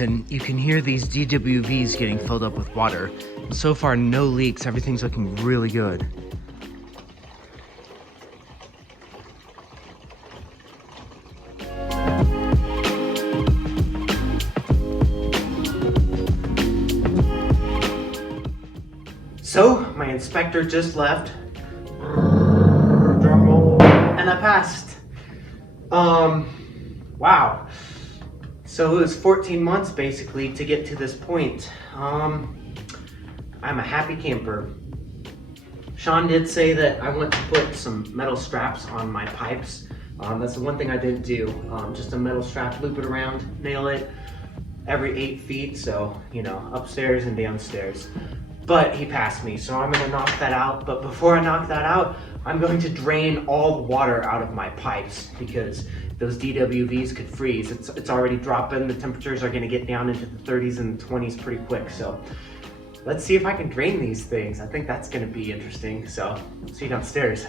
and you can hear these DWVs getting filled up with water. So far, no leaks. Everything's looking really good. So, my inspector just left. Drum roll. And I passed. Wow. So it was 14 months basically to get to this point. I'm a happy camper. Sean did say that I want to put some metal straps on my pipes. That's the one thing I didn't do. Just a metal strap, loop it around, nail it every 8 feet. So, you know, upstairs and downstairs. But he passed me, so I'm gonna knock that out. But before I knock that out, I'm going to drain all the water out of my pipes because those DWVs could freeze. It's already dropping. The temperatures are gonna get down into the 30s and 20s pretty quick. So let's see if I can drain these things. I think that's gonna be interesting. So see you downstairs.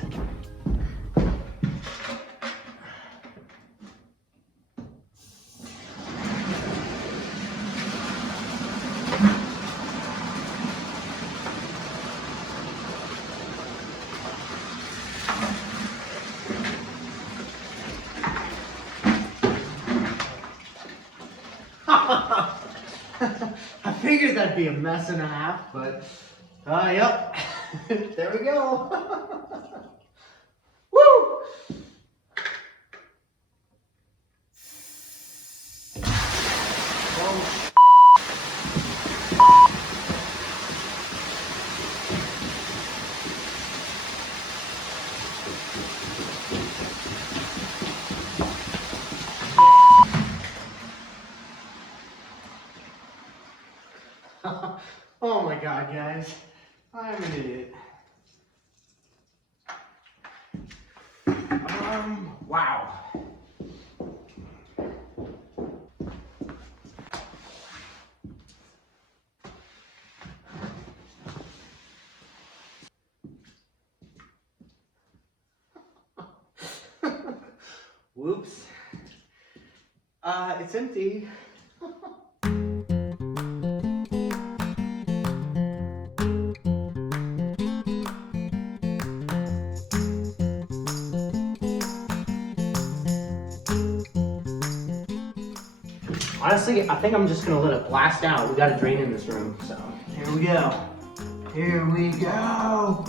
I figured that'd be a mess and a half, but yep, there we go. Woo! Oh my God, guys, I'm an idiot. Wow. Whoops. It's empty. Honestly, I think I'm just gonna let it blast out. We got a drain in this room, so here we go. Here we go.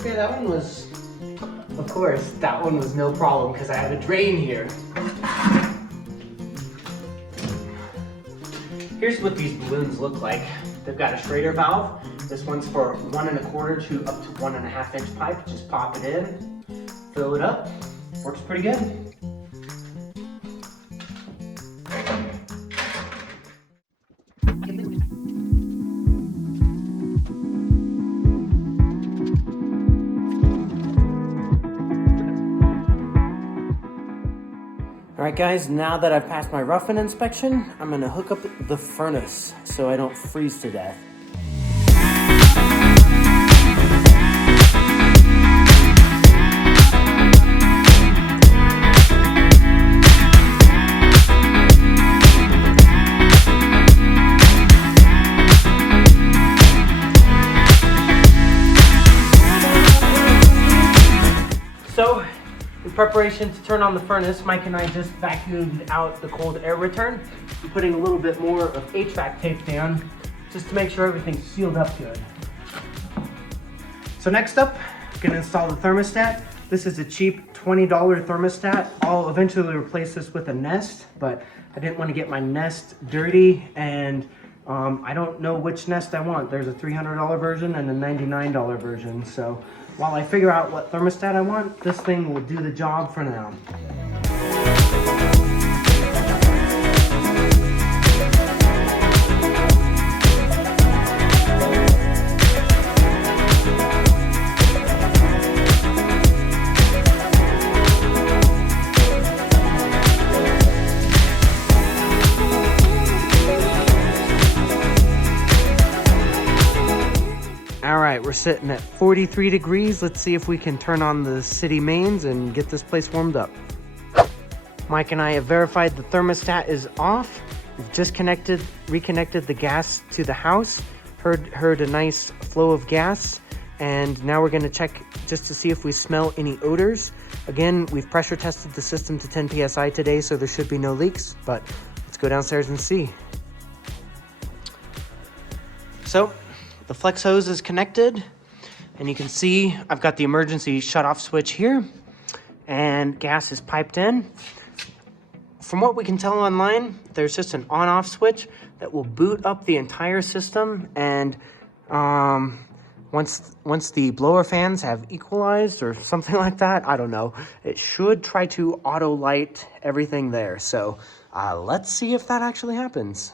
Okay, that one was, of course, that one was no problem because I have a drain here. Here's what these balloons look like. They've got a Schrader valve. This one's for 1 1/4 to up to 1.5 inch pipe. Just pop it in, fill it up. Works pretty good. Alright guys, now that I've passed my rough-in inspection, I'm gonna hook up the furnace so I don't freeze to death. So, in preparation to turn on the furnace, Mike and I just vacuumed out the cold air return. I'm putting a little bit more of HVAC tape down just to make sure everything's sealed up good. So next up, I'm gonna install the thermostat. This is a cheap $20 thermostat. I'll eventually replace this with a Nest, but I didn't want to get my Nest dirty, and I don't know which Nest I want. There's a $300 version and a $99 version. So while I figure out what thermostat I want, this thing will do the job for now. All right, we're we're sitting at 43 degrees. Let's see if we can turn on the city mains and get this place warmed up. Mike and I have verified the thermostat is off. We've just reconnected the gas to the house. Heard a nice flow of gas. And now we're gonna check just to see if we smell any odors. Again, we've pressure tested the system to 10 PSI today, so there should be no leaks, but let's go downstairs and see. So, the flex hose is connected, and you can see I've got the emergency shut-off switch here, and gas is piped in. From what we can tell online, there's just an on-off switch that will boot up the entire system, and once the blower fans have equalized or something like that, I don't know, it should try to auto light everything there. So let's see if that actually happens.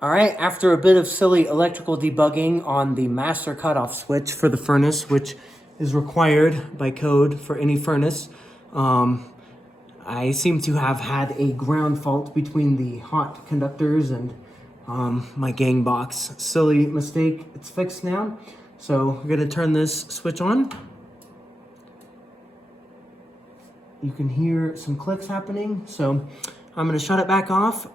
All right, after a bit of silly electrical debugging on the master cutoff switch for the furnace, which is required by code for any furnace, I seem to have had a ground fault between the hot conductors and my gang box. Silly mistake, it's fixed now. So we're gonna turn this switch on. You can hear some clicks happening. So I'm gonna shut it back off,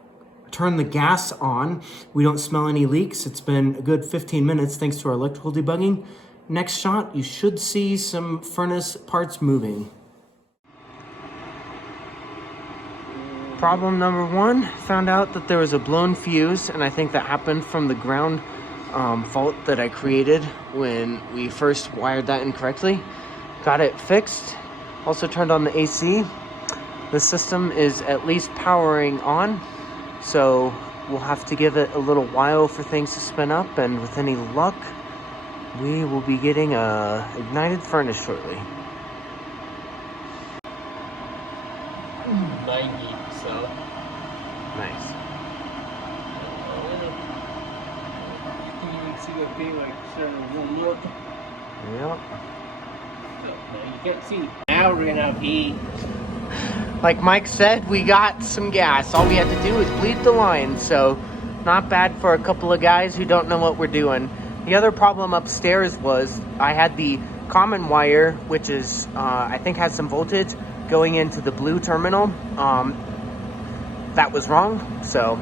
turn the gas on. We don't smell any leaks. It's been a good 15 minutes thanks to our electrical debugging. Next shot, you should see some furnace parts moving. Problem number one, found out that there was a blown fuse, and I think that happened from the ground fault that I created when we first wired that incorrectly. Got it fixed. Also turned on the AC. The system is at least powering on, so we'll have to give it a little while for things to spin up, and with any luck, we will be getting a ignited furnace shortly. 90, so Nice. you can see the thing like one more. Yep. You can't see. Now we're gonna have heat. Like Mike said, we got some gas. All we had to do is bleed the line, so not bad for a couple of guys who don't know what we're doing. The other problem upstairs was I had the common wire, which is, I think has some voltage, going into the blue terminal. That was wrong, so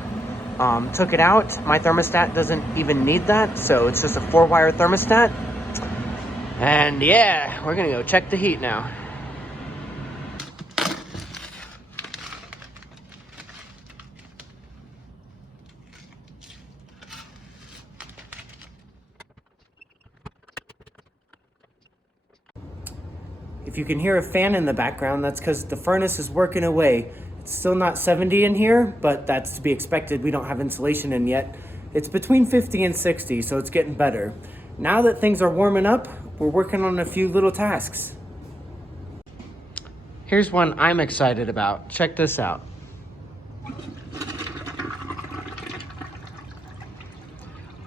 took it out. My thermostat doesn't even need that, so it's just a 4-wire thermostat. And yeah, we're gonna go check the heat now. If you can hear a fan in the background, that's because the furnace is working away. It's still not 70 in here, but that's to be expected. We don't have insulation in yet. It's between 50 and 60, so it's getting better. Now that things are warming up, we're working on a few little tasks. Here's one I'm excited about. Check this out.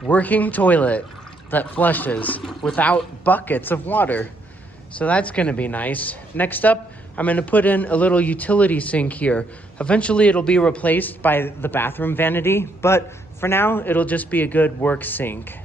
Working toilet that flushes without buckets of water. So that's gonna be nice. Next up, I'm gonna put in a little utility sink here. Eventually it'll be replaced by the bathroom vanity, but for now, it'll just be a good work sink.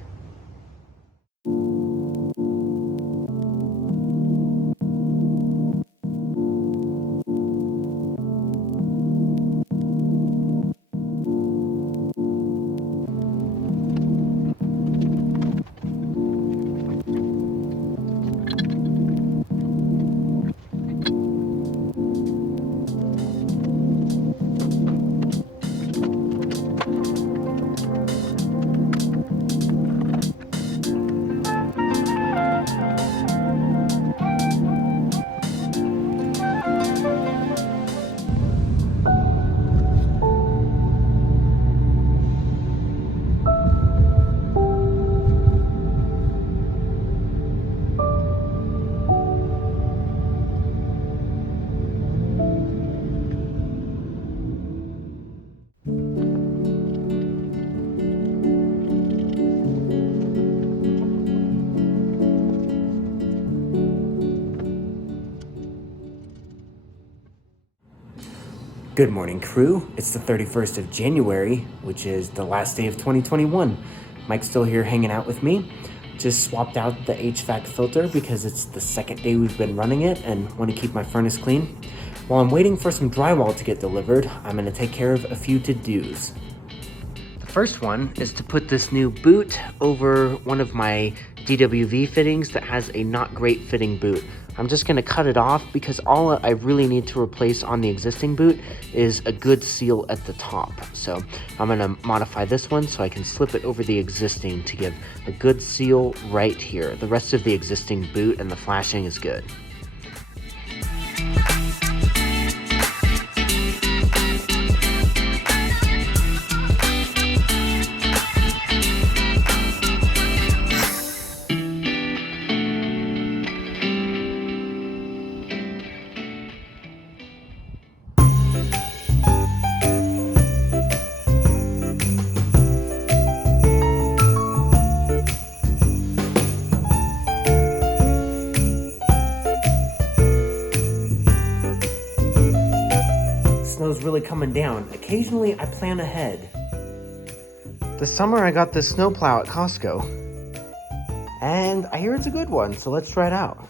Good morning, crew. It's the 31st of January, which is the last day of 2021. Mike's still here hanging out with me. Just swapped out the HVAC filter because it's the second day we've been running it and want to keep my furnace clean. While I'm waiting for some drywall to get delivered, I'm going to take care of a few to-dos. The first one is to put this new boot over one of my DWV fittings that has a not great fitting boot. I'm just going to cut it off because all I really need to replace on the existing boot is a good seal at the top. So I'm going to modify this one so I can slip it over the existing to give a good seal right here. The rest of the existing boot and the flashing is good. Snow's really coming down. Occasionally, I plan ahead. This summer, I got this snowplow at Costco. And I hear it's a good one, so let's try it out.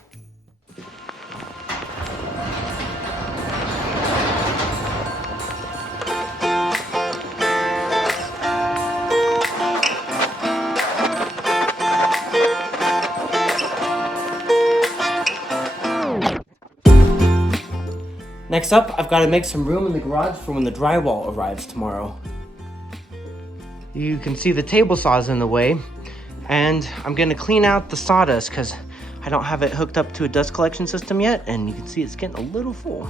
Next up, I've got to make some room in the garage for when the drywall arrives tomorrow. You can see the table saw is in the way, and I'm going to clean out the sawdust because I don't have it hooked up to a dust collection system yet, and you can see it's getting a little full.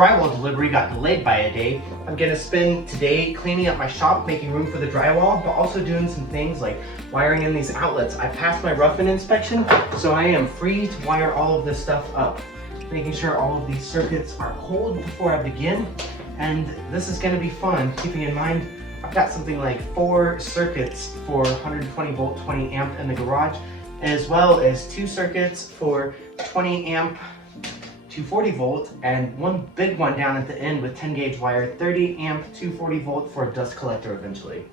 Drywall delivery got delayed by a day. I'm gonna spend today cleaning up my shop, making room for the drywall, but also doing some things like wiring in these outlets. I passed my rough-in inspection, so I am free to wire all of this stuff up. Making sure all of these circuits are cold before I begin, and this is gonna be fun, keeping in mind I've got something like 4 circuits for 120 volt, 20 amp in the garage, as well as 2 circuits for 20 amp 240 volt and one big one down at the end with 10 gauge wire, 30 amp 240 volt for a dust collector eventually.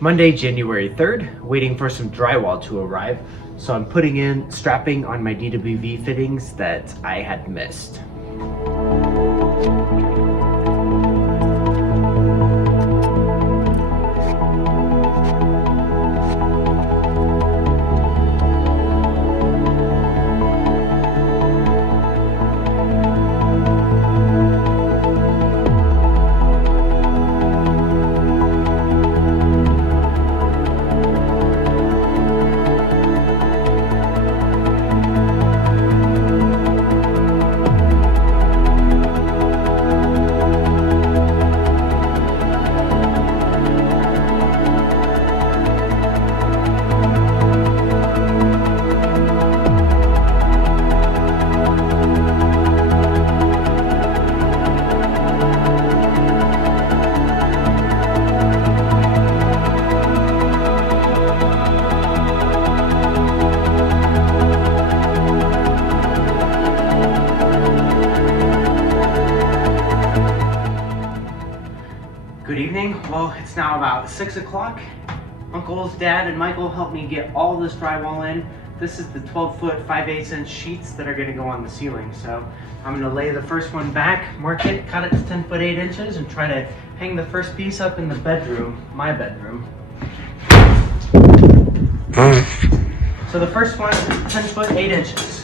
Monday, January 3rd, waiting for some drywall to arrive, so I'm putting in strapping on my DWV fittings that I had missed. Good evening. Well, it's now about 6 o'clock. Uncle's dad and Michael helped me get all this drywall in. This is the 12-foot 5/8" sheets that are going to go on the ceiling. So I'm going to lay the first one back, mark it, cut it to 10 foot 8 inches, and try to hang the first piece up in the bedroom, my bedroom. So the first one, 10 foot 8 inches.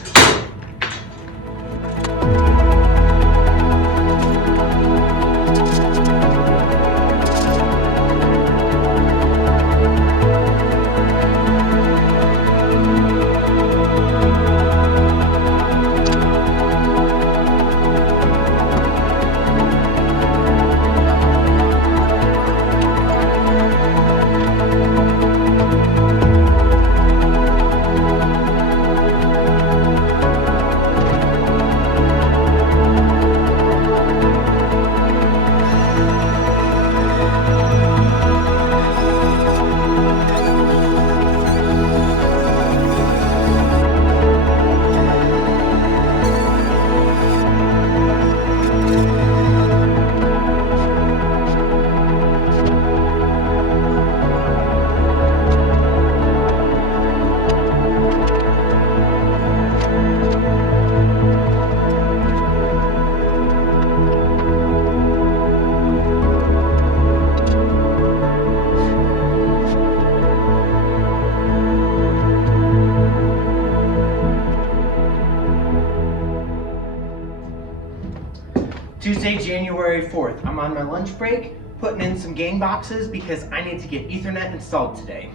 Tuesday, January 4th. I'm on my lunch break, putting in some gang boxes because I need to get Ethernet installed today.